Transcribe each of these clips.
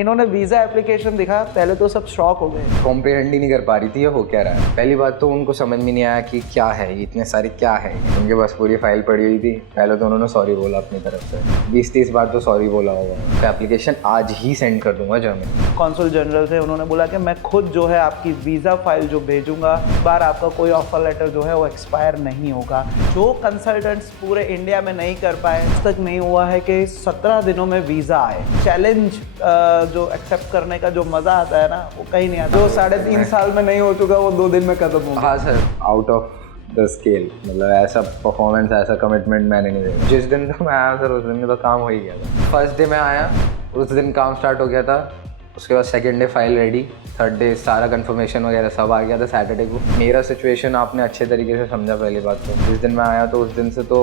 इन्होंने visa application दिखा, पहले तो सब शॉक हो गए। कॉम्प्रिहेंड ही नहीं कर पा रही थी ये हो क्या रहा है। पहली बात तो उनको समझ में नहीं आया कि क्या है, इतने सारे क्या है। उनके पास पूरी फाइल पड़ी हुई थी। पहले तो उन्होंने सॉरी बोला अपनी तरफ से, 20-30 बार तो सॉरी बोला होगा। तो एप्लीकेशन आज ही सेंड कर दूंगा जर्मनी। कॉन्सुल जनरल से उन्होंने बोला कि मैं खुद जो है आपकी वीज़ा फाइल जो भेजूंगा, इस बार आपका कोई ऑफर लेटर जो है वो एक्सपायर नहीं होगा। जो कंसल्टेंट्स पूरे इंडिया में नहीं कर पाए, आज तक नहीं हुआ है कि 17 दिनों में वीज़ा आए। चैलेंज जो एक्सेप्ट करने का जो मज़ा आता है ना, वो कहीं नहीं आता। जो 3.5 साल में नहीं हो चुका वो 2 दिन में खत्म हो गया। हाँ sir, out of the scale, मतलब ऐसा परफॉर्मेंस, ऐसा कमिटमेंट मैंने नहीं देखा। जिस दिन तो मैं आया सर, उस दिन में तो काम हो ही गया था। फर्स्ट डे मैं आया, उस दिन काम स्टार्ट हो गया था। उसके बाद second day file ready, third day सारा कंफर्मेशन वगैरह सब आ गया था। सैटरडे को मेरा सिचुएशन आपने अच्छे तरीके से समझा। पहली बात तो जिस दिन मैं आया तो उस दिन से तो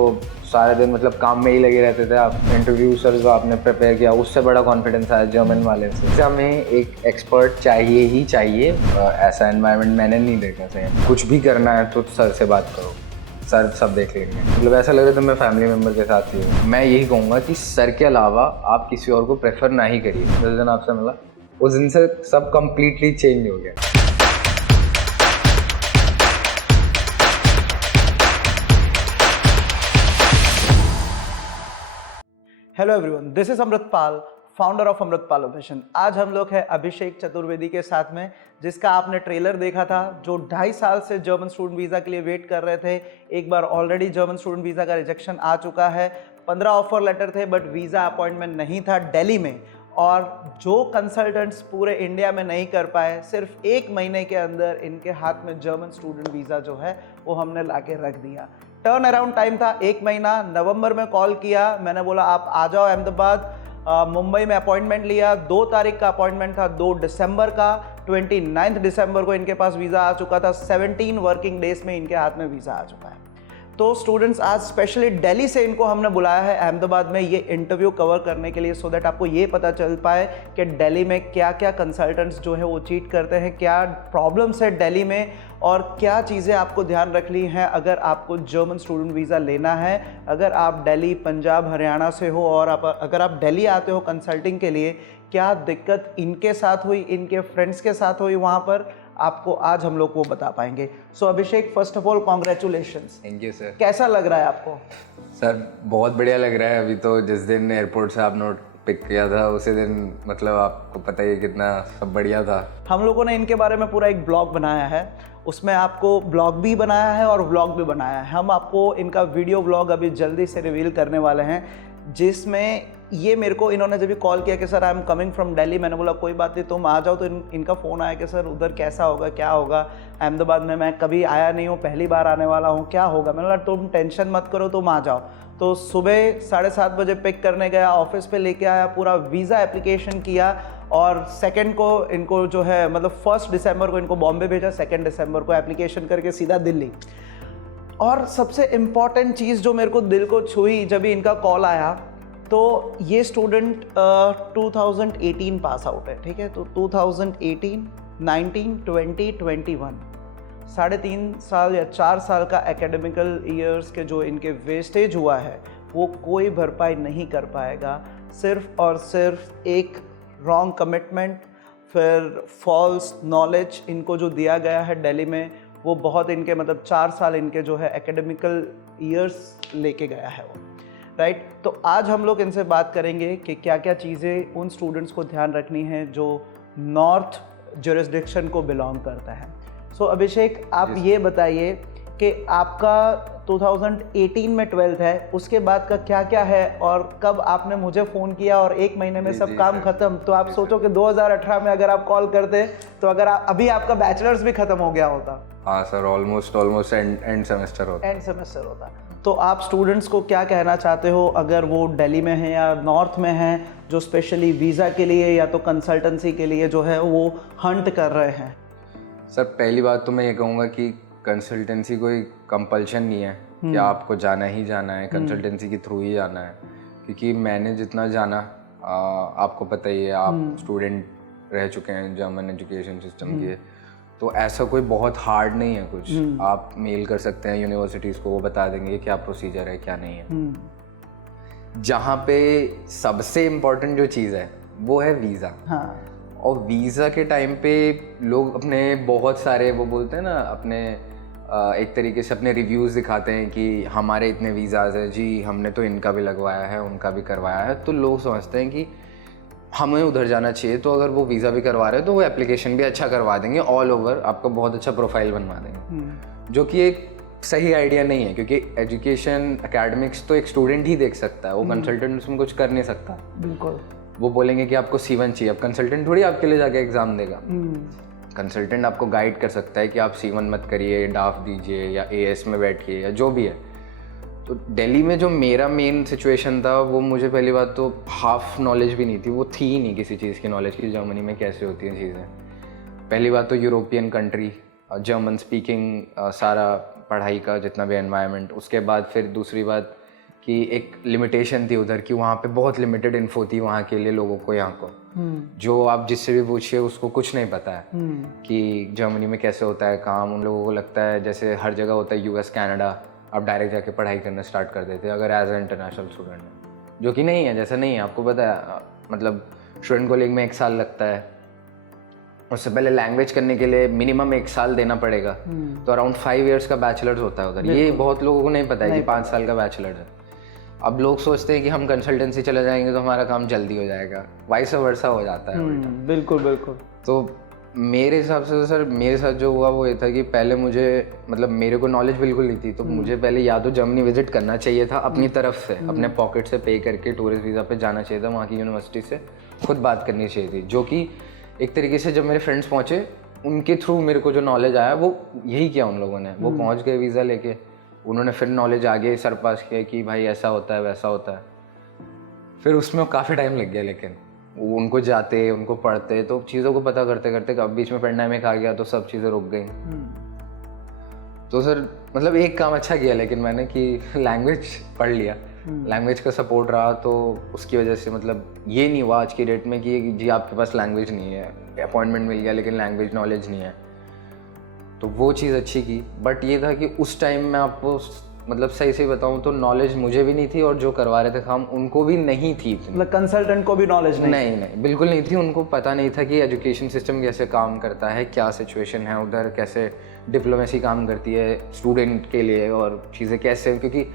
सारे दिन मतलब काम में ही लगे रहते थे। आप इंटरव्यू सर जो आपने प्रिपेयर किया, उससे बड़ा कॉन्फिडेंस आया जर्मन वाले से। हमें एक एक्सपर्ट चाहिए ही चाहिए। ऐसा एनवायरनमेंट मैंने नहीं देखा सही। कुछ भी करना है तो सर से बात करो, सर सब देख लेंगे। मतलब ऐसा लग रहा था मैं फैमिली मेम्बर के साथ ही हूँ। मैं यही कहूँगा कि सर के अलावा आप किसी और को प्रेफर ना ही करिए। जिस दिन आपसे मिला उस दिन से सब कंप्लीटली चेंज हो गया। Hello everyone, this is Amritpal, founder of Amritpal operation. आज हम लोग हैं अभिषेक चतुर्वेदी के साथ में, जिसका आपने ट्रेलर देखा था, जो 2.5 साल से जर्मन स्टूडेंट वीज़ा के लिए वेट कर रहे थे। एक बार ऑलरेडी जर्मन स्टूडेंट वीज़ा का रिजेक्शन आ चुका है। 15 ऑफर लेटर थे बट वीज़ा अपॉइंटमेंट नहीं था दिल्ली में। और जो कंसल्टेंट्स पूरे इंडिया में नहीं कर पाए, सिर्फ 1 महीने के अंदर इनके हाथ में जर्मन स्टूडेंट वीज़ा जो है वो हमने लाके रख दिया। टर्न अराउंड टाइम था 1 महीना। नवंबर में कॉल किया, मैंने बोला आप आ जाओ अहमदाबाद। मुंबई में अपॉइंटमेंट लिया। 2 तारीख का अपॉइंटमेंट था, 2 दिसंबर का। 29 दिसंबर को इनके पास वीज़ा आ चुका था। 17 वर्किंग डेज में इनके हाथ में वीज़ा आ चुका है। तो स्टूडेंट्स, आज स्पेशली दिल्ली से इनको हमने बुलाया है अहमदाबाद में ये इंटरव्यू कवर करने के लिए, सो दैट आपको ये पता चल पाए कि दिल्ली में क्या क्या कंसल्टेंट्स जो है वो चीट करते हैं, क्या प्रॉब्लम्स है दिल्ली में, और क्या चीज़ें आपको ध्यान रखनी है अगर आपको जर्मन स्टूडेंट वीज़ा लेना है। अगर आप दिल्ली, पंजाब, हरियाणा से हो और अगर आप दिल्ली आते हो कंसल्टिंग के लिए, क्या दिक्कत इनके साथ हुई, इनके फ्रेंड्स के साथ हुई वहाँ पर, आपको आज हम लोग वो बता पाएंगे। So Abhishek, first of all congratulations. Thank you sir. कैसा लग रहा है आपको? सर बहुत बढ़िया लग रहा है। अभी तो जिस दिन एयरपोर्ट से आपने पिक किया था उसी दिन मतलब आपको पता ही है कितना सब बढ़िया था। हम लोगों ने इनके बारे में पूरा एक ब्लॉग बनाया है, उसमें आपको ब्लॉग भी बनाया है और व्लॉग भी बनाया है। हम आपको इनका वीडियो व्लॉग अभी जल्दी से रिवील करने वाले हैं, जिसमें ये मेरे को इन्होंने जब भी कॉल किया कि sir I am coming from Delhi, मैंने बोला कोई बात नहीं तुम आ जाओ। तो इनका फ़ोन आया कि सर उधर कैसा होगा, क्या होगा, अहमदाबाद में मैं कभी आया नहीं हूँ, पहली बार आने वाला हूँ, क्या होगा। मैंने बोला तुम टेंशन मत करो, तुम आ जाओ। तो सुबह 7:30 बजे पिक करने गया, ऑफिस पे लेके आया, पूरा वीज़ा एप्लीकेशन किया, और 2 को इनको जो है मतलब 1 दिसंबर को इनको बॉम्बे भेजा, 2 दिसंबर को एप्लीकेशन करके सीधा दिल्ली। और सबसे इम्पॉर्टेंट चीज़ जो मेरे को दिल को छुई जब भी इनका कॉल आया, तो ये स्टूडेंट 2018 पास आउट है, ठीक है। तो 2018, 19, 20, 21 3.5 साल या 4 साल का एकेडमिकल ईयर्स के जो इनके वेस्टेज हुआ है वो कोई भरपाई नहीं कर पाएगा। सिर्फ और सिर्फ एक रॉन्ग कमिटमेंट, फिर फॉल्स नॉलेज इनको जो दिया गया है दिल्ली में, वो बहुत इनके मतलब 4 साल इनके जो है एकेडमिकल ईयर्स लेके गया है वो, राइट। तो आज हम लोग इनसे बात करेंगे कि क्या क्या चीज़ें उन स्टूडेंट्स को ध्यान रखनी है जो नॉर्थ जुरिस्डिक्शन को बिलोंग करता है। सो अभिषेक, आप ये बताइए कि आपका 2018 में 12th है, उसके बाद का क्या क्या है, और कब आपने मुझे फ़ोन किया और 1 महीने में सब काम ख़त्म। तो आप सोचो कि 2018 में अगर आप कॉल करते तो अगर अभी आपका बैचलर्स भी ख़त्म हो गया होता। हाँ सर, ऑलमोस्ट एंड सेमेस्टर होता। तो आप स्टूडेंट्स को क्या कहना चाहते हो, अगर वो दिल्ली में हैं या नॉर्थ में हैं, जो स्पेशली वीज़ा के लिए या तो कंसल्टेंसी के लिए जो है वो हंट कर रहे हैं? सर पहली बात तो मैं ये कहूँगा कि कंसल्टेंसी कोई कंपल्शन नहीं है कि आपको जाना ही जाना है, कंसल्टेंसी के थ्रू ही जाना है। क्योंकि मैंने जितना जाना, आपको पता ही है, आप स्टूडेंट रह चुके हैं जर्मन एजुकेशन सिस्टम के, तो ऐसा कोई बहुत हार्ड नहीं है कुछ। आप मेल कर सकते हैं यूनिवर्सिटीज़ को, वो बता देंगे क्या प्रोसीजर है क्या नहीं है। जहाँ पे सबसे इम्पोर्टेंट जो चीज़ है वो है वीज़ा। हाँ और वीज़ा के टाइम पे लोग अपने बहुत सारे वो बोलते हैं ना अपने एक तरीके से अपने रिव्यूज़ दिखाते हैं कि हमारे इतने वीज़ाज़ हैं जी, हमने तो इनका भी लगवाया है, उनका भी करवाया है। तो लोग समझते हैं कि हमें उधर जाना चाहिए, तो अगर वो वीज़ा भी करवा रहे हो तो वो एप्लीकेशन भी अच्छा करवा देंगे, ऑल ओवर आपका बहुत अच्छा प्रोफाइल बनवा देंगे, जो कि एक सही आइडिया नहीं है। क्योंकि एजुकेशन एकेडमिक्स तो एक स्टूडेंट ही देख सकता है, वो कंसल्टेंट उसमें कुछ कर नहीं सकता। बिल्कुल। वो बोलेंगे कि आपको C1 चाहिए, अब कंसल्टेंट थोड़ी आपके लिए जाके एग्ज़ाम देगा। कंसल्टेंट आपको गाइड कर सकता है कि आप C1 मत करिए, डाफ दीजिए या AS में बैठिए या जो भी है। तो दिल्ली में जो मेरा मेन सिचुएशन था वो मुझे पहली बात तो हाफ नॉलेज भी नहीं थी, वो थी ही नहीं किसी चीज़ की नॉलेज की जर्मनी में कैसे होती हैं चीज़ें। पहली बात तो यूरोपियन कंट्री, जर्मन स्पीकिंग, सारा पढ़ाई का जितना भी एनवायरनमेंट। उसके बाद फिर दूसरी बात कि एक लिमिटेशन थी उधर की, वहाँ पे बहुत लिमिटेड इन्फो थी वहाँ के लिए लोगों को, यहाँ को जो आप जिससे भी पूछिए उसको कुछ नहीं पता है कि जर्मनी में कैसे होता है काम। उन लोगों को लगता है जैसे हर जगह होता है US कनाडा, आप डायरेक्ट जाके पढ़ाई करना स्टार्ट कर देते हैं अगर एज ए इंटरनेशनल स्टूडेंट है, जो कि नहीं है, जैसा नहीं है। आपको पता है मतलब स्टूडेंट कॉलेज में 1 साल लगता है, उससे पहले लैंग्वेज करने के लिए मिनिमम 1 साल देना पड़ेगा, तो अराउंड 5 इयर्स का बैचलर्स होता है उधर। ये बहुत लोगों को नहीं पता है कि 5 साल का बैचलर है। अब लोग सोचते हैं कि हम कंसल्टेंसी चले जाएंगे तो हमारा काम जल्दी हो जाएगा, वाइस वर्सा हो जाता है उल्टा। बिल्कुल बिल्कुल। तो मेरे हिसाब से तो सर मेरे साथ जो हुआ वो ये था कि पहले मुझे मतलब मेरे को नॉलेज बिल्कुल नहीं थी, तो मुझे पहले या तो जर्मनी विजिट करना चाहिए था अपनी तरफ से, अपने पॉकेट से पे करके टूरिस्ट वीज़ा पे जाना चाहिए था, वहाँ की यूनिवर्सिटी से खुद बात करनी चाहिए थी। जो कि एक तरीके से जब मेरे फ्रेंड्स पहुँचे उनके थ्रू मेरे को जो नॉलेज आया वो यही किया उन लोगों ने। वो पहुँच गए वीज़ा लेके, उन्होंने फिर नॉलेज आगे सरपास किया कि भाई ऐसा होता है वैसा होता है। फिर उसमें काफ़ी टाइम लग गया, लेकिन उनको जाते उनको पढ़ते तो चीज़ों को पता करते करते कब बीच में पेंडेमिक आ गया तो सब चीज़ें रुक गई। तो सर मतलब एक काम अच्छा किया लेकिन मैंने कि लैंग्वेज पढ़ लिया, लैंग्वेज का सपोर्ट रहा, तो उसकी वजह से मतलब ये नहीं हुआ आज की डेट में कि जी आपके पास लैंग्वेज नहीं है, अपॉइंटमेंट मिल गया लेकिन लैंग्वेज नॉलेज नहीं है, तो वो चीज़ अच्छी की। बट ये था कि उस टाइम मैं आपको मतलब सही से बताऊं तो नॉलेज मुझे भी नहीं थी और जो करवा रहे थे काम उनको भी नहीं थी। मतलब कंसल्टेंट को भी नॉलेज नहीं बिल्कुल नहीं थी, उनको पता नहीं था कि एजुकेशन सिस्टम कैसे काम करता है, क्या सिचुएशन है उधर, कैसे डिप्लोमेसी काम करती है स्टूडेंट के लिए और चीज़ें कैसे, क्योंकि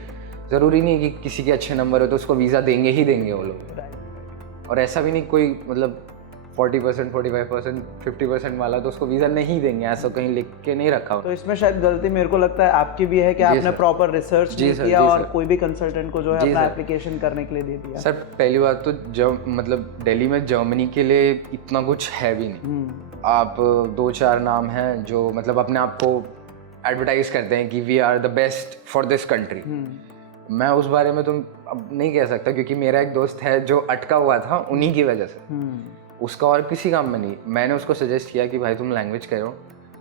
ज़रूरी नहीं कि किसी के अच्छे नंबर हो तो उसको वीज़ा देंगे ही देंगे वो लोग। और ऐसा भी नहीं कोई मतलब 40%, 45%, 50% वाला तो उसको वीज़ा नहीं देंगे, ऐसा कहीं लिख के नहीं रखा। तो इसमें शायद गलती मेरे को लगता है आपकी भी है कि आपने प्रॉपर रिसर्च नहीं किया और कोई भी कंसल्टेंट को जो है अपना एप्लीकेशन करने के लिए दे दिया। सर पहली बात तो जब मतलब दिल्ली में जर्मनी के लिए इतना कुछ है भी नहीं। आप 2-4 नाम हैं जो मतलब अपने आप को एडवर्टाइज करते हैं कि we are the best for this country. मैं उस बारे में तो अब नहीं कह सकता क्योंकि मेरा एक दोस्त है जो अटका हुआ था उन्हीं की वजह से, उसका और किसी काम में नहीं। मैंने उसको सजेस्ट किया कि भाई तुम लैंग्वेज करो,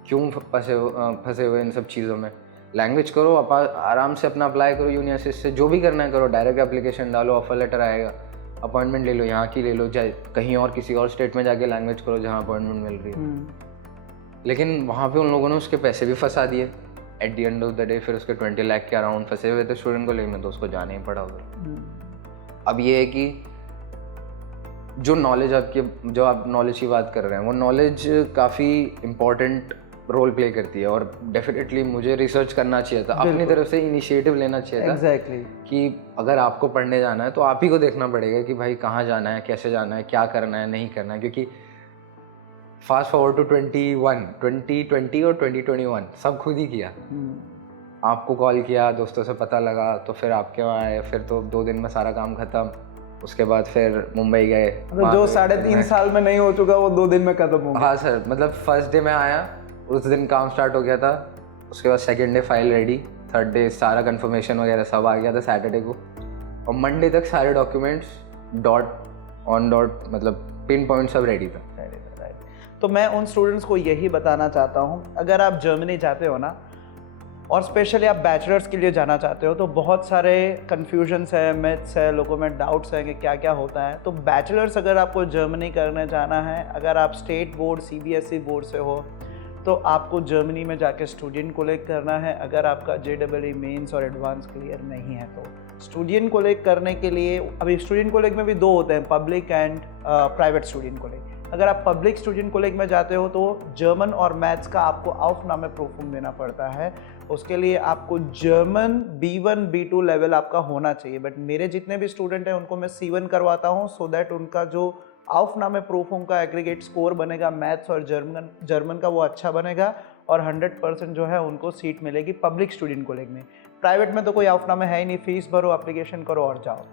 क्यों फंसे हुए इन सब चीज़ों में, लैंग्वेज करो, आराम से अपना अप्लाई करो यूनिवर्सिटी से, जो भी करना है करो, डायरेक्ट एप्लीकेशन डालो, ऑफर लेटर आएगा, अपॉइंटमेंट ले लो, यहाँ की ले लो, चाहे कहीं और किसी और स्टेट में जाके लैंग्वेज करो जहाँ अपॉइंटमेंट मिल रही है। लेकिन वहाँ पे उन लोगों ने उसके पैसे भी फंसा दिए at the end of the day. फिर उसके 20 लाख के अराउंड फंसे हुए थे स्टूडेंट को, लेकिन तो उसको जाना ही पड़ा उधर। अब ये है कि जो नॉलेज जो आप नॉलेज की बात कर रहे हैं वो नॉलेज काफ़ी इम्पोर्टेंट रोल प्ले करती है और डेफिनेटली मुझे रिसर्च करना चाहिए था, अपनी तरफ से इनिशिएटिव लेना चाहिए था। Exactly. कि अगर आपको पढ़ने जाना है तो आप ही को देखना पड़ेगा कि भाई कहाँ जाना है, कैसे जाना है, क्या करना है, नहीं करना है। क्योंकि फास्ट फॉरवर्ड टू 2020 और 2021 सब खुद ही किया। आपको कॉल किया, दोस्तों से पता लगा, तो फिर आपके वहाँ आए, फिर तो 2 दिन में सारा काम ख़त्म। उसके बाद फिर मुंबई गए, मतलब जो 3.5 साल में नहीं हो चुका वो 2 दिन में खत्म हो गया। हाँ सर, मतलब फर्स्ट डे में आया, उस दिन काम स्टार्ट हो गया था, उसके बाद second day file ready, third day सारा कंफर्मेशन वगैरह सब आ गया था सैटरडे को, और मंडे तक सारे डॉक्यूमेंट्स डॉट मतलब पिन पॉइंट सब रेडी था। तो मैं उन स्टूडेंट्स को यही बताना चाहता हूँ, अगर आप जर्मनी जाते हो ना और स्पेशली आप बैचलर्स के लिए जाना चाहते हो तो बहुत सारे कन्फ्यूजन्स है, मिथ्स है, लोगों में डाउट्स हैं कि क्या क्या होता है। तो बैचलर्स अगर आपको जर्मनी करने जाना है, अगर आप स्टेट बोर्ड CBSE बोर्ड से हो तो आपको जर्मनी में जाके स्टूडेंट को लेकर करना है, अगर आपका JEE मेंस और एडवांस क्लियर नहीं है तो। स्टूडेंट कोलेग करने के लिए अभी स्टूडेंट कोलेग में भी दो होते हैं, पब्लिक एंड प्राइवेट स्टूडेंट कोलेग। अगर आप पब्लिक स्टूडेंट कोलेग में जाते हो तो जर्मन और मैथ्स का आपको aufnahme प्रूफिंग देना पड़ता है। उसके लिए आपको जर्मन B1 B2 लेवल आपका होना चाहिए, बट मेरे जितने भी स्टूडेंट हैं उनको मैं C1 करवाता हूँ, सो दैट उनका जो aufnahme प्रूफिंग का एग्रीगेट स्कोर बनेगा मैथ्स और जर्मन का वो अच्छा बनेगा और 100% जो है उनको सीट मिलेगी पब्लिक स्टूडेंट कोलेग में। प्राइवेट में तो कोई aufnahme है ही नहीं, फीस भरो, एप्लीकेशन करो और जाओ।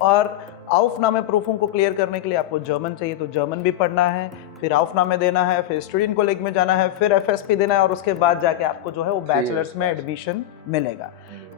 और aufnahme प्रूफिंग को क्लियर करने के लिए आपको जर्मन चाहिए तो जर्मन भी पढ़ना है, फिर aufnahme देना है, फिर स्टूडेंट कोलेग में जाना है, फिर FSP देना है और उसके बाद जाके आपको जो है वो बैचलर्स में एडमिशन मिलेगा।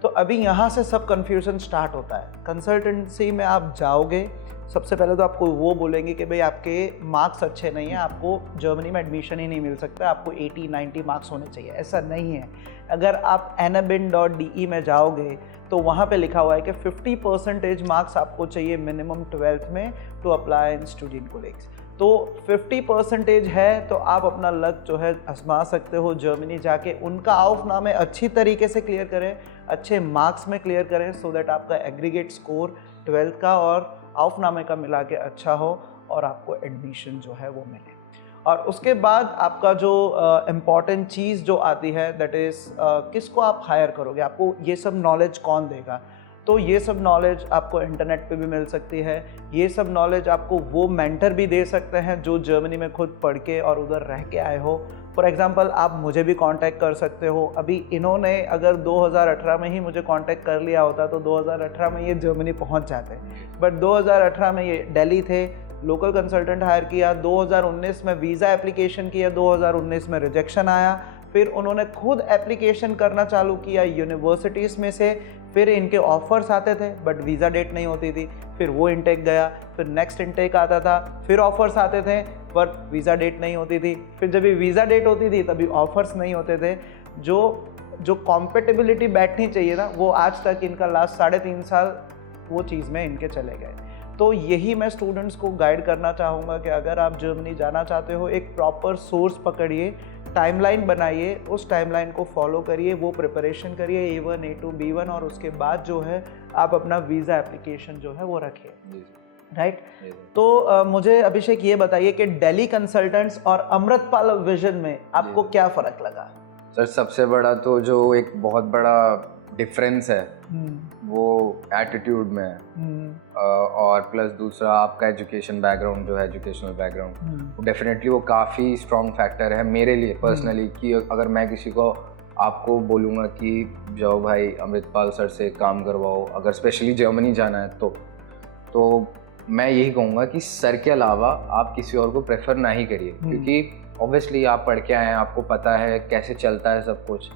तो अभी यहाँ से सब कन्फ्यूजन स्टार्ट होता है। कंसल्टेंसी में आप जाओगे, सबसे पहले तो आपको वो बोलेंगे कि भाई आपके मार्क्स अच्छे नहीं हैं, आपको जर्मनी में एडमिशन ही नहीं मिल सकता, आपको 80-90 मार्क्स होने चाहिए। ऐसा नहीं है। अगर आप anabin.de में जाओगे तो वहाँ पे लिखा हुआ है कि 50% मार्क्स आपको चाहिए मिनिमम 12th में टू अप्लाई इन स्टूडेंट कोलेग्स। तो 50% है तो आप अपना लक जो है आजमा सकते हो जर्मनी जाके। उनका aufnahme अच्छी तरीके से क्लियर करें, अच्छे मार्क्स में क्लियर करें, सो दैट आपका एग्रीगेट स्कोर 12th का और aufnahme का मिला के अच्छा हो और आपको एडमिशन जो है वो मिले। और उसके बाद आपका जो इम्पॉर्टेंट चीज़ जो आती है दैट इज़ किसको आप हायर करोगे, आपको ये सब नॉलेज कौन देगा। तो ये सब नॉलेज आपको इंटरनेट पे भी मिल सकती है। ये सब नॉलेज आपको वो मेंटर भी दे सकते हैं जो जर्मनी में खुद पढ़ के और उधर रह के आए हो। फॉर एग्जांपल आप मुझे भी कांटेक्ट कर सकते हो। अभी इन्होंने अगर 2018 में ही मुझे कांटेक्ट कर लिया होता तो 2018 में ये जर्मनी पहुंच जाते, बट 2018 में ये दिल्ली थे, लोकल कंसल्टेंट हायर किया, 2019 में वीज़ा एप्लीकेशन किया, 2019 में रिजेक्शन आया, फिर उन्होंने खुद एप्लीकेशन करना चालू किया यूनिवर्सिटीज़ में से, फिर इनके ऑफ़र्स आते थे बट वीज़ा डेट नहीं होती थी, फिर वो इनटेक गया, फिर नेक्स्ट इनटेक आता था, फिर ऑफ़र्स आते थे पर वीज़ा डेट नहीं होती थी, फिर जब भी वीज़ा डेट होती थी तभी ऑफ़र्स नहीं होते थे। जो कॉम्पेटिबिलिटी बैठनी चाहिए ना वो आज तक इनका लास्ट 3.5 साल वो चीज़ में इनके चले गए। तो यही मैं स्टूडेंट्स को गाइड करना चाहूँगा कि अगर आप जर्मनी जाना चाहते हो एक प्रॉपर सोर्स पकड़िए, टाइमलाइन बनाइए, उस टाइमलाइन को फॉलो करिए, वो प्रिपरेशन करिए A1 A2 B1 और उसके बाद जो है आप अपना वीज़ा एप्लीकेशन जो है वो रखिए। राइट। तो मुझे अभिषेक ये बताइए कि दिल्ली कंसल्टेंट्स और अमृतपाल विजन में आपको क्या फ़र्क लगा? सर सबसे बड़ा तो जो एक बहुत बड़ा डिफरेंस है वो एटीट्यूड में है, और प्लस दूसरा आपका एजुकेशन बैकग्राउंड जो है, एजुकेशनल बैकग्राउंड डेफिनेटली वो काफ़ी स्ट्रॉन्ग फैक्टर है मेरे लिए पर्सनली। कि अगर मैं किसी को आपको बोलूँगा कि जाओ भाई अमृतपाल सर से काम करवाओ, अगर स्पेशली जर्मनी जाना है तो मैं यही कहूँगा कि सर के अलावा आप किसी और को प्रेफर ना ही करिए, क्योंकि ऑब्वियसली आप पढ़ के आए हैं, आपको पता है कैसे चलता है सब कुछ।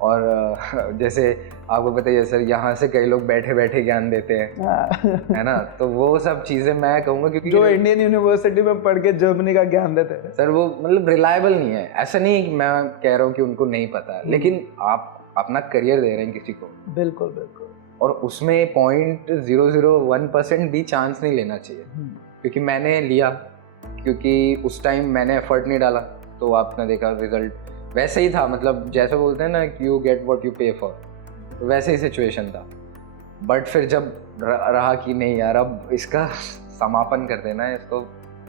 और जैसे आपको पता ही है सर, यहाँ से कई लोग बैठे बैठे ज्ञान देते हैं है ना, तो वो सब चीज़ें मैं कहूँगा क्योंकि जो इंडियन यूनिवर्सिटी में पढ़ के जर्मनी का ज्ञान देते हैं सर वो मतलब रिलायबल नहीं है। ऐसा नहीं कि मैं कह रहा हूँ कि उनको नहीं पता है, लेकिन आप अपना करियर दे रहे हैं किसी को। बिल्कुल बिल्कुल। और उसमें 0.001% भी चांस नहीं लेना चाहिए, क्योंकि मैंने लिया, क्योंकि उस टाइम मैंने एफर्ट नहीं डाला तो आपने देखा रिजल्ट वैसे ही था। मतलब जैसे बोलते हैं ना कि यू गेट व्हाट यू पे फॉर, वैसे ही सिचुएशन था। बट फिर जब रहा कि नहीं यार अब इसका समापन कर देना है, इसको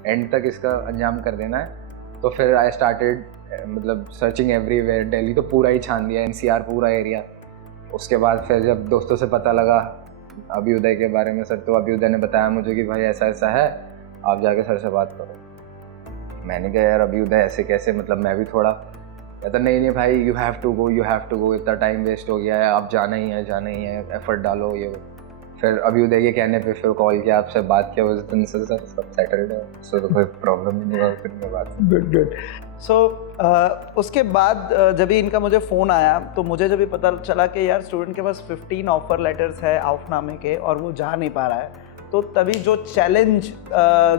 एंड तक इसका अंजाम कर देना है, तो फिर आई स्टार्टेड मतलब सर्चिंग एवरीवेयर। दिल्ली तो पूरा ही छान दिया, NCR पूरा एरिया। उसके बाद फिर जब दोस्तों से पता लगा अभ्युदय के बारे में सर, तो अभ्युदय ने बताया मुझे कि भाई ऐसा ऐसा है, आप जाके सर से बात करो। मैंने कहा यार अभ्युदय ऐसे कैसे, मतलब मैं भी थोड़ा कहता नहीं भाई यू हैव टू गो, इतना टाइम वेस्ट हो गया है, आप जाना ही है, एफर्ट डालो ये। फिर अभ्युदय के कहने पे फिर कॉल किया, आपसे बात किया, उस दिन से सर सब सेटल्ड है, सो तो कोई प्रॉब्लम नहीं हुआ। फिर मैं बात गुड। सो उसके बाद जब भी इनका मुझे फ़ोन आया तो मुझे जब भी पता चला कि यार स्टूडेंट के पास 15 ऑफ़र लेटर्स है aufnahme के और वो जा नहीं पा रहा है, तो तभी जो चैलेंज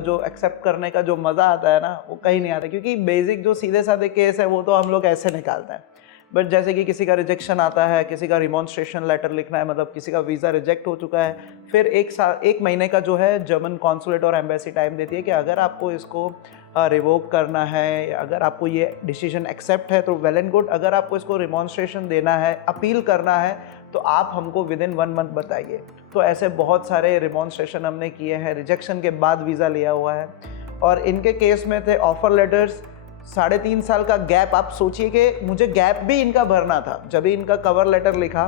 जो एक्सेप्ट करने का जो मज़ा आता है ना वो कहीं नहीं आता, क्योंकि बेसिक जो सीधे साधे केस है वो तो हम लोग ऐसे निकालते हैं। बट जैसे कि किसी का रिजेक्शन आता है, किसी का रिमॉन्स्ट्रेशन लेटर लिखना है, मतलब किसी का वीज़ा रिजेक्ट हो चुका है, फिर 1 महीने का जो है जर्मन कॉन्सुलेट और एम्बेसी टाइम देती है कि अगर आपको इसको रिवोक करना है, अगर आपको ये डिसीजन एक्सेप्ट है तो वेल एंड गुड, अगर आपको इसको रिमॉन्स्ट्रेशन देना है, अपील करना है, तो आप हमको विदिन 1 मंथ बताइए। तो ऐसे बहुत सारे रिमॉन्स्ट्रेशन हमने किए हैं, रिजेक्शन के बाद वीज़ा लिया हुआ है। और इनके केस में थे ऑफ़र लेटर्स, 3.5 साल का गैप। आप सोचिए कि मुझे गैप भी इनका भरना था। जब भी इनका कवर लेटर लिखा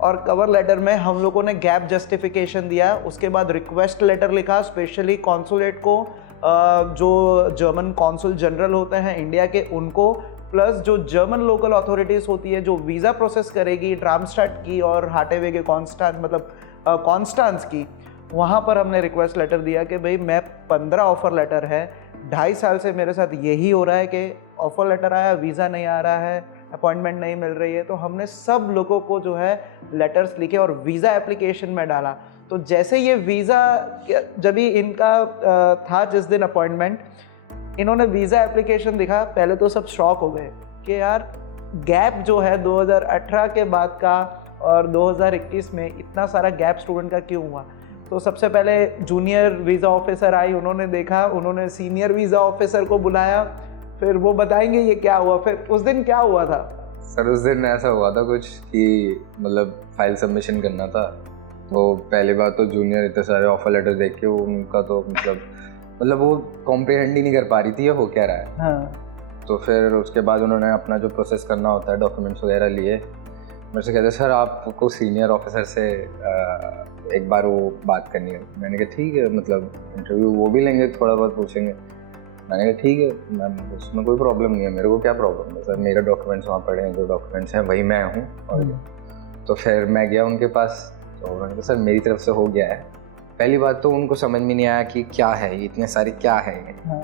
और कवर लेटर में हम लोगों ने गैप जस्टिफिकेशन दिया, उसके बाद रिक्वेस्ट लेटर लिखा स्पेशली कॉन्सुलेट को, जो जर्मन कॉन्सुल जनरल होते हैं इंडिया के, उनको, प्लस जो जर्मन लोकल अथॉरिटीज़ होती है जो वीज़ा प्रोसेस करेगी ड्रामस्टाड की और हाटेवेगे कॉन्स्टांस की, वहाँ पर हमने रिक्वेस्ट लेटर दिया कि भाई मैं 15 ऑफ़र लेटर है, 2.5 साल से मेरे साथ यही हो रहा है कि ऑफ़र लेटर आया, वीज़ा नहीं आ रहा है, अपॉइंटमेंट नहीं मिल रही है। तो हमने सब लोगों को जो है लेटर्स लिखे और वीज़ा एप्लीकेशन में डाला। तो जैसे ये वीज़ा, जब ही इनका था जिस दिन अपॉइंटमेंट, इन्होंने वीज़ा एप्लीकेशन दिखा, पहले तो सब शॉक हो गए कि यार गैप जो है 2018 के बाद का और 2021 में इतना सारा गैप स्टूडेंट का क्यों हुआ। तो सबसे पहले जूनियर वीज़ा ऑफिसर आई, उन्होंने देखा, उन्होंने सीनियर वीज़ा ऑफिसर को बुलाया, फिर वो बताएंगे ये क्या हुआ। फिर उस दिन क्या हुआ था सर? उस दिन ऐसा हुआ था कुछ कि मतलब फाइल सबमिशन करना था, तो पहली बात तो जूनियर इतने सारे ऑफर लेटर देख के उनका तो मतलब वो कॉम्प्रिहेंड ही नहीं कर पा रही थी ये हो क्या रहा है। हाँ। तो फिर उसके बाद उन्होंने अपना जो प्रोसेस करना होता है, डॉक्यूमेंट्स वगैरह लिए, मेरे से कहते सर आपको सीनियर ऑफिसर से एक बार वो बात करनी है। मैंने कहा ठीक है, मतलब इंटरव्यू वो भी लेंगे, थोड़ा बहुत पूछेंगे। मैंने कहा ठीक है मैम, उसमें कोई प्रॉब्लम नहीं है, मेरे को क्या प्रॉब्लम है सर, मेरे डॉक्यूमेंट्स वहाँ पड़े हैं, जो डॉक्यूमेंट्स हैं वही मैं हूँ। और तो फिर मैं गया उनके पास, तो उन्होंने कहा सर मेरी तरफ से हो गया है। पहली बात तो उनको समझ में नहीं आया कि क्या है ये, इतने सारे क्या है ये। हाँ।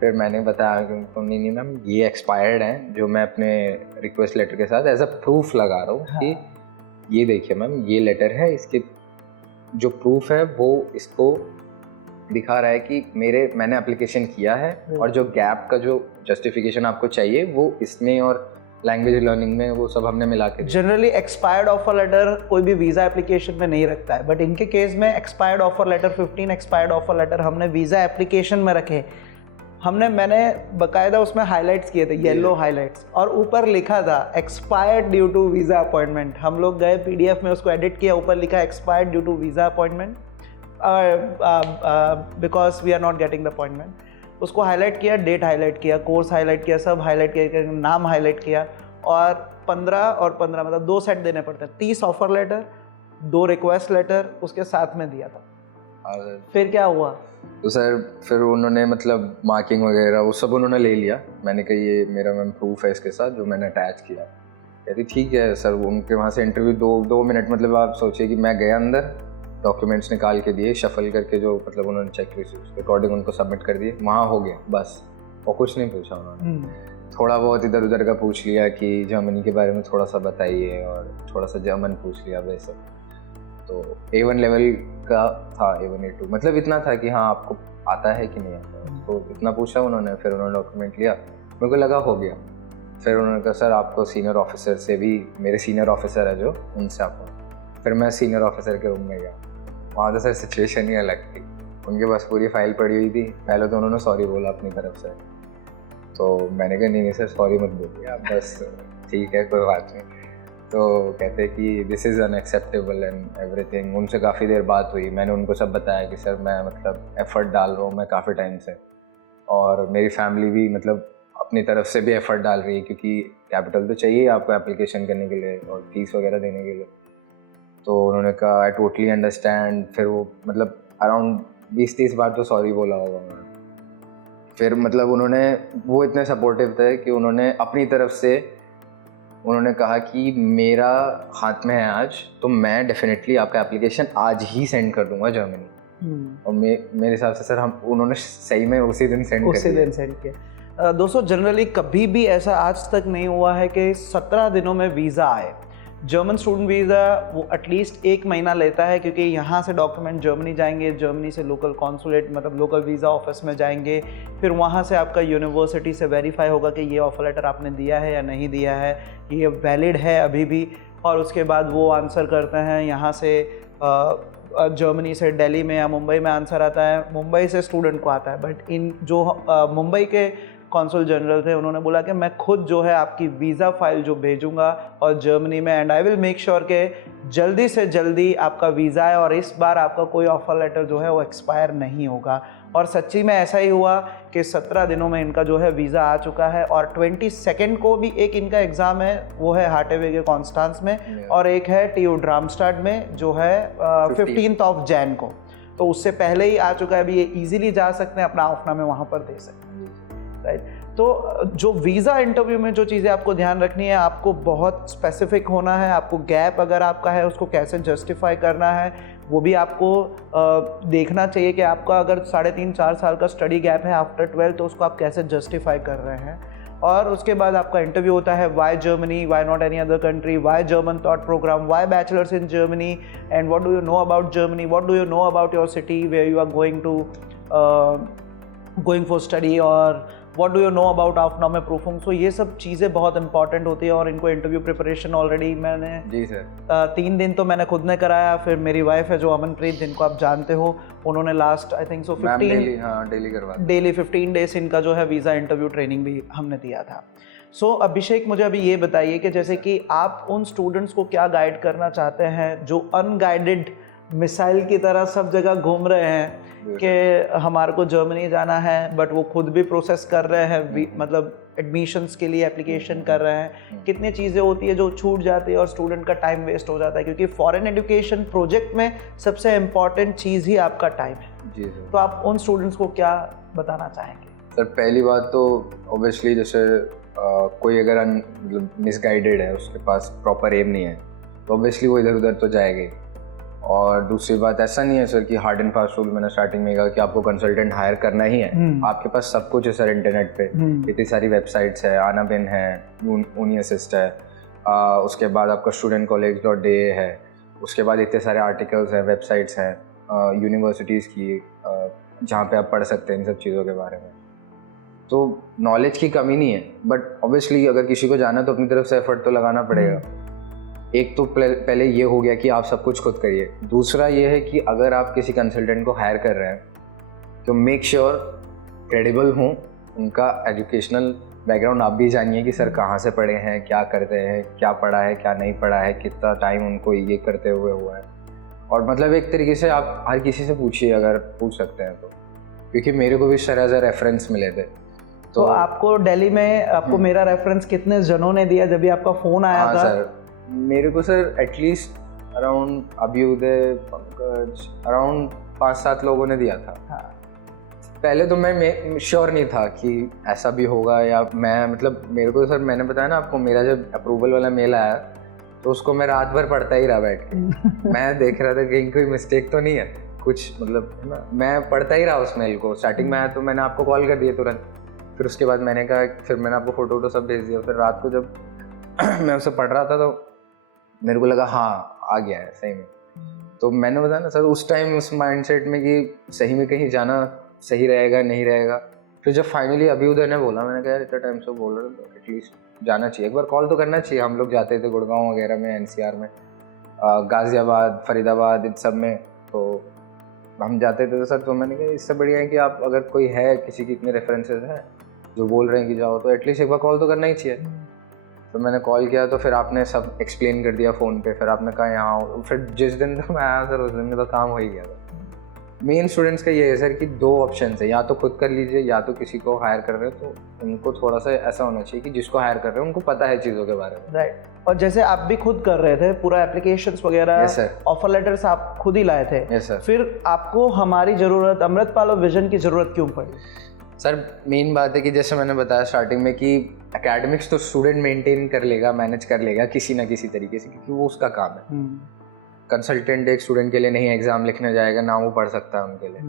फिर मैंने बताया कि उनको नहीं मैम ये एक्सपायर्ड हैं, जो मैं अपने रिक्वेस्ट लेटर के साथ एज अ प्रूफ लगा रहा हूँ। हाँ। कि ये देखिए मैम ये लेटर है, इसके जो प्रूफ है वो इसको दिखा रहा है कि मैंने एप्लीकेशन किया है, और जो गैप का जो जस्टिफिकेशन आपको चाहिए वो इसमें और लैंग्वेज लर्निंग में वो सब हमने मिला के। जनरली एक्सपायर्ड ऑफर लेटर कोई भी वीज़ा एप्लीकेशन में नहीं रखता है, बट इनके केस में expired offer letter, 15 expired offer letter हमने वीज़ा एप्लीकेशन में रखे। मैंने बाकायदा उसमें हाईलाइट्स किए थे, येलो हाईलाइट्स, और ऊपर लिखा था expired due to visa appointment. हम लोग गए PDF में उसको एडिट किया, ऊपर लिखा expired due to visa appointment because we are not getting the appointment. उसको हाईलाइट किया, डेट हाईलाइट किया, कोर्स हाईलाइट किया, सब हाईलाइट किया, नाम हाईलाइट किया, और 15 और 15 मतलब 2 सेट देने पड़ते हैं, 30 ऑफर लेटर, 2 रिक्वेस्ट लेटर उसके साथ में दिया था। फिर क्या हुआ? तो सर फिर उन्होंने मतलब मार्किंग वगैरह वो सब उन्होंने ले लिया। मैंने कहा ये मेरा मैम प्रूफ है इसके साथ जो मैंने अटैच किया। कहती ठीक है सर। उनके वहाँ से इंटरव्यू 2 मिनट, मतलब आप सोचिए कि मैं गया अंदर, डॉक्यूमेंट्स निकाल के दिए, शफल करके जो मतलब उन्होंने चेक की उसके अकॉर्डिंग उनको सबमिट कर दिए, वहाँ हो गया बस, और कुछ नहीं पूछा उन्होंने। थोड़ा बहुत इधर उधर का पूछ लिया कि जर्मनी के बारे में थोड़ा सा बताइए, और थोड़ा सा जर्मन पूछ लिया वैसे। तो A1 लेवल का था, A1 A2 मतलब इतना था कि हाँ आपको आता है कि नहीं आता, तो इतना पूछा उन्होंने। फिर उन्होंने डॉक्यूमेंट लिया, मेरे को लगा हो गया। फिर उन्होंने कहा सर आपको सीनियर ऑफिसर से भी, मेरे सीनियर ऑफिसर है जो, उनसे आपको। फिर मैं सीनियर ऑफिसर के रूम में गया, वहाँ तो सर सिचुएशन ही अलग थी। उनके पास पूरी फाइल पड़ी हुई थी। पहले तो उन्होंने सॉरी बोला अपनी तरफ से, तो मैंने कहा नहीं सर सॉरी मत बोलिए आप, बस ठीक है कोई बात नहीं। तो कहते कि this is unacceptable and everything. उनसे काफ़ी देर बात हुई, मैंने उनको सब बताया कि सर मैं मतलब एफ़र्ट डाल रहा हूँ मैं काफ़ी टाइम से, और मेरी फैमिली भी मतलब अपनी तरफ से भी एफ़र्ट डाल रही है, क्योंकि कैपिटल तो चाहिए आपको एप्लीकेशन करने के लिए और फीस वगैरह देने के लिए। तो उन्होंने कहा आई टोटली अंडरस्टैंड। फिर वो मतलब अराउंड 20-30 बार तो सॉरी बोला होगा उन्होंने। फिर मतलब उन्होंने, वो इतने सपोर्टिव थे कि उन्होंने अपनी तरफ से उन्होंने कहा कि मेरा हाथ में है आज, तो मैं डेफिनेटली आपका एप्लीकेशन आज ही सेंड कर दूंगा जर्मनी। और मेरे हिसाब से सर उन्होंने सही में उसी दिन सेंड किया। दोस्तों जनरली कभी भी ऐसा आज तक नहीं हुआ है कि 17 दिनों में वीज़ा आए। जर्मन स्टूडेंट वीज़ा वो एटलीस्ट 1 महीना लेता है, क्योंकि यहाँ से डॉक्यूमेंट जर्मनी जाएंगे, जर्मनी से लोकल कॉन्सुलेट मतलब लोकल वीज़ा ऑफिस में जाएंगे, फिर वहाँ से आपका यूनिवर्सिटी से वेरीफाई होगा कि ये ऑफर लेटर आपने दिया है या नहीं दिया है, ये वैलिड है अभी भी, और उसके बाद वो आंसर करते हैं। यहाँ से जर्मनी से दिल्ली में या मुंबई में आंसर आता है, मुंबई से स्टूडेंट को आता है। बट इन जो मुंबई के कॉन्सुल जनरल थे, उन्होंने बोला कि मैं खुद जो है आपकी वीज़ा फाइल जो भेजूंगा और जर्मनी में, and I will make sure कि जल्दी से जल्दी आपका वीज़ा है और इस बार आपका कोई ऑफ़र लेटर जो है वो एक्सपायर नहीं होगा। और सच्ची में ऐसा ही हुआ कि 17 दिनों में इनका जो है वीज़ा आ चुका है। और 22 को भी एक इनका एग्ज़ाम है, वो है हार्टेवेगे कॉन्स्टांस में, और एक है TU ड्रामस्टाड में जो है 15 जैन को। तो उससे पहले ही आ चुका है, अभी ये ईजिली जा सकते हैं, अपना ऑफनामे वहाँ पर दे सकते हैं, राइट। तो जो वीज़ा इंटरव्यू में जो चीज़ें आपको ध्यान रखनी है, आपको बहुत स्पेसिफिक होना है, आपको गैप अगर आपका है उसको कैसे जस्टिफाई करना है वो भी आपको देखना चाहिए कि आपका अगर 3.5-4 साल का स्टडी गैप है आफ्टर 12 तो उसको आप कैसे जस्टिफाई कर रहे हैं। और उसके बाद आपका इंटरव्यू होता है, why Germany, why not any other country, why German taught program, why bachelors in Germany, and what do you know about Germany, what do you know about your city where you are going for study, और what do you know about ऑफनामे प्रूफिंग। So ये सब चीज़ें बहुत important होती है। और इनको इंटरव्यू प्रिपरेशन ऑलरेडी मैंने जी सर 3 दिन तो मैंने खुद ने कराया, फिर मेरी वाइफ है जो अमनप्रीत, जिनको आप जानते हो, उन्होंने लास्ट आई थिंक 15 डेज इनका जो है वीज़ा इंटरव्यू ट्रेनिंग भी हमने दिया था। सो अभिषेक, मुझे अभी ये बताइए कि जैसे कि आप उन स्टूडेंट्स को क्या गाइड करना चाहते हैं जो अनगाइडेड मिसाइल की तरह सब जगह घूम रहे हैं कि हमारे को जर्मनी जाना है, बट वो खुद भी प्रोसेस कर रहे हैं, मतलब एडमिशन्स के लिए एप्लीकेशन कर रहे हैं, कितनी चीज़ें होती है जो छूट जाती है और स्टूडेंट का टाइम वेस्ट हो जाता है, क्योंकि फॉरेन एजुकेशन प्रोजेक्ट में सबसे इम्पॉर्टेंट चीज़ ही आपका टाइम है। जी सर। तो आप उन स्टूडेंट्स को क्या बताना चाहेंगे? सर पहली बात तो ऑब्वियसली जैसे कोई अगर मतलब मिसगाइडेड है, उसके पास प्रॉपर एम नहीं है, तो ऑब्वियसली वो इधर उधर तो जाएगी। और दूसरी बात, ऐसा नहीं है सर कि हार्ड एंड फास्ट रूल मैंने स्टार्टिंग में कहा कि आपको कंसल्टेंट हायर करना ही है। आपके पास सब कुछ है सर इंटरनेट पे, इतनी सारी वेबसाइट्स है, आनाबिन है, यूनी असिस्ट है, उसके बाद आपका studentcollege.de है, उसके बाद इतने सारे आर्टिकल्स हैं, वेबसाइट्स हैं यूनिवर्सिटीज़ की जहाँ पे आप पढ़ सकते हैं इन सब चीज़ों के बारे में। तो नॉलेज की कमी नहीं है, बट ऑब्वियसली अगर किसी को जाना तो अपनी तरफ से एफर्ट तो लगाना पड़ेगा। एक तो पहले ये हो गया कि आप सब कुछ खुद करिए। दूसरा ये है कि अगर आप किसी कंसल्टेंट को हायर कर रहे हैं तो मेक श्योर क्रेडिबल हों, उनका एजुकेशनल बैकग्राउंड आप भी जानिए कि सर कहाँ से पढ़े हैं, क्या करते हैं, क्या पढ़ा है, क्या नहीं पढ़ा है, कितना टाइम उनको ये करते हुए हुआ है। और मतलब एक तरीके से आप हर किसी से पूछिए अगर पूछ सकते हैं तो, क्योंकि मेरे को भी सर एज अ रेफरेंस मिले थे। तो आपको दिल्ली में आपको मेरा रेफरेंस कितने जनों ने दिया जब भी आपका फ़ोन आया था? सर मेरे को sir at least around Abhyuday, Pankaj, around 5-7 लोगों ने दिया था। हाँ। पहले तो मैं श्योर नहीं था कि ऐसा भी होगा, या मैं मतलब मेरे को सर मैंने बताया ना आपको, मेरा जब अप्रूवल वाला मेल आया तो उसको मैं रात भर पढ़ता ही रहा बैठ के। मैं देख रहा था कहीं कोई मिस्टेक तो नहीं है कुछ, मतलब है ना, मैं पढ़ता ही रहा उस मेल को। स्टार्टिंग में आया तो मैंने आपको कॉल कर दिया तुरंत, फिर उसके बाद मैंने कहा, फिर मैंने आपको फ़ोटो सब भेज दिया। फिर रात को जब मैं उसे पढ़ रहा था तो मेरे को लगा हाँ आ गया है सही में। तो मैंने बताया ना सर उस टाइम उस माइंडसेट में कि सही में कहीं जाना सही रहेगा नहीं रहेगा। फिर जब फाइनली अभ्युदय ने बोला, मैंने कहा इतना टाइम से बोल रहे तो एटलीस्ट जाना चाहिए, एक बार कॉल तो करना चाहिए। हम लोग जाते थे गुड़गांव वगैरह में, NCR में, गाज़ियाबाद, फरीदाबाद, इन सब में तो हम जाते थे। तो सर तो मैंने कहा इससे बढ़िया है कि आप अगर कोई है, किसी की इतने रेफरेंसेस हैं जो बोल रहे हैं कि जाओ, तो एटलीस्ट एक बार कॉल तो करना ही चाहिए। तो मैंने कॉल किया तो फिर आपने सब एक्सप्लेन कर दिया फ़ोन पे। फिर आपने कहा यहाँ आओ। फिर जिस दिन तो मैं आया सर उस दिन तो काम हो ही गया था। मेन स्टूडेंट्स का ये है सर कि 2 ऑप्शन है, या तो खुद कर लीजिए या तो किसी को हायर कर रहे हो तो उनको थोड़ा सा ऐसा होना चाहिए कि जिसको हायर कर रहे हो उनको पता है चीज़ों के बारे में। राइट। और जैसे आप भी खुद कर रहे थे, पूरा एप्लीकेशंस वगैरह, ऑफर लेटर्स आप खुद ही लाए थे। Yes sir. फिर आपको हमारी ज़रूरत, अमृतपाल और विजन की ज़रूरत क्यों पड़ी? सर मेन बात है कि जैसे मैंने बताया स्टार्टिंग में कि एकेडमिक्स तो स्टूडेंट मेंटेन कर लेगा, मैनेज कर लेगा किसी ना किसी तरीके से, क्योंकि वो उसका काम है। कंसल्टेंट एक स्टूडेंट के लिए नहीं एग्ज़ाम लिखने जाएगा, ना वो पढ़ सकता है उनके लिए।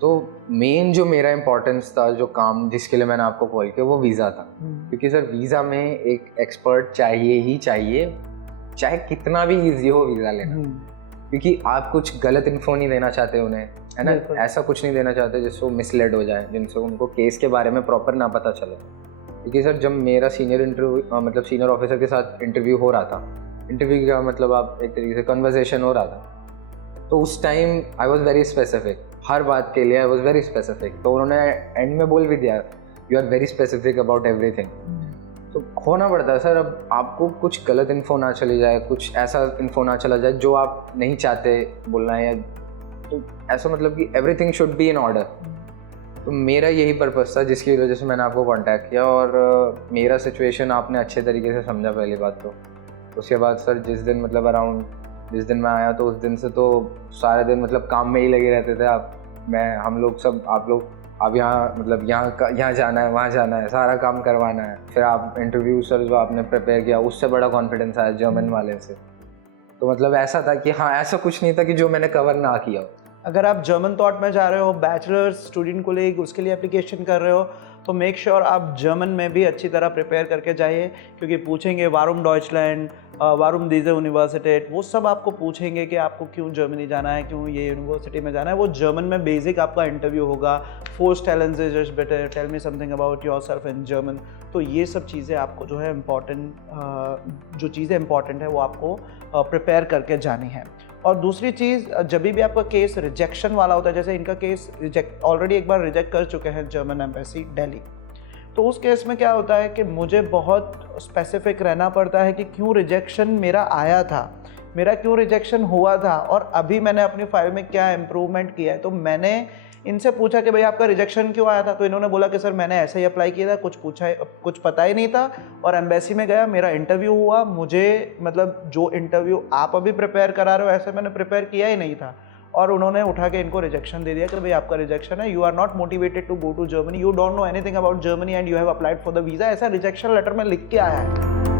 तो मेन जो मेरा इंपॉर्टेंस था, जो काम जिसके लिए मैंने आपको कॉल किया, वो वीज़ा था। क्योंकि सर वीज़ा में एक एक्सपर्ट चाहिए ही चाहिए, चाहे कितना भी ईजी हो वीज़ा लेना, क्योंकि आप कुछ गलत इन्फो नहीं देना चाहते उन्हें, है ना, ऐसा कुछ नहीं देना चाहते जिससे वो मिसलेड हो जाए, जिनसे उनको केस के बारे में प्रॉपर ना पता चले। क्योंकि सर जब मेरा सीनियर ऑफिसर के साथ इंटरव्यू हो रहा था, इंटरव्यू का मतलब आप एक तरीके से कन्वर्सेशन हो रहा था, तो उस time I was very specific, हर बात के लिए आई वॉज वेरी स्पेसिफिक। तो उन्होंने एंड में बोल भी दिया, you are very specific about everything. तो होना पड़ता है सर, अब आपको कुछ गलत इन्फो ना चली जाए, कुछ ऐसा इन्फो ना चला जाए जो आप नहीं चाहते बोलना है, तो ऐसा मतलब कि everything should be in order. तो मेरा यही पर्पस था जिसकी वजह से मैंने आपको कांटेक्ट किया, और मेरा सिचुएशन आपने अच्छे तरीके से समझा पहली बात तो। उसके बाद सर जिस दिन मतलब अराउंड जिस दिन मैं आया, तो उस दिन से तो सारे दिन मतलब काम में ही लगे रहते थे हम लोग सब, आप लोग अब यहाँ मतलब यहाँ जाना है, वहाँ जाना है, सारा काम करवाना है। फिर आप इंटरव्यू सर जो आपने प्रिपेयर किया, उससे बड़ा कॉन्फिडेंस आया जर्मन वाले से। तो मतलब ऐसा था कि हाँ, ऐसा कुछ नहीं था कि जो मैंने कवर ना किया। अगर आप जर्मन थॉट में जा रहे हो, बैचलर्स स्टूडेंट को लेकर उसके लिए एप्लीकेशन कर रहे हो, तो मेक श्योर आप जर्मन में भी अच्छी तरह प्रिपेयर करके जाइए, क्योंकि पूछेंगे वारुम डॉइचलैंड, वारुम दीजे यूनिवर्सिटी, वो सब आपको पूछेंगे कि आपको क्यों जर्मनी जाना है, क्यों ये यूनिवर्सिटी में जाना है। वो जर्मन में बेसिक आपका इंटरव्यू होगा, force talents is better, tell me something about yourself in German. तो ये सब चीज़ें आपको जो है इम्पॉर्टेंट, जो चीज़ें इंपॉर्टेंट है वो आपको प्रिपेयर करके जानी है। और दूसरी चीज़, जब भी आपका केस रिजेक्शन वाला होता है, जैसे इनका केस ऑलरेडी एक बार रिजेक्ट कर चुके हैं जर्मन एम्बेसी दिल्ली, तो उस केस में क्या होता है कि मुझे बहुत स्पेसिफिक रहना पड़ता है कि क्यों रिजेक्शन मेरा आया था, मेरा क्यों रिजेक्शन हुआ था, और अभी मैंने अपनी फाइल में क्या इम्प्रूवमेंट किया है। तो मैंने इनसे पूछा कि भाई आपका रिजेक्शन क्यों आया था, तो इन्होंने बोला कि सर मैंने ऐसे ही अप्लाई किया था, कुछ पता ही नहीं था, और एम्बेसी में गया, मेरा इंटरव्यू हुआ, मुझे मतलब जो इंटरव्यू आप अभी प्रिपेयर करा रहे हो ऐसे मैंने प्रिपेयर किया ही नहीं था, और उन्होंने उठा के इनको रिजेक्शन दे दिया कि भाई आपका रिजेक्शन है, you are not motivated to go to Germany, you don't know anything about Germany and you have applied for the visa. ऐसा रिजेक्शन लेटर में लिख के आया है।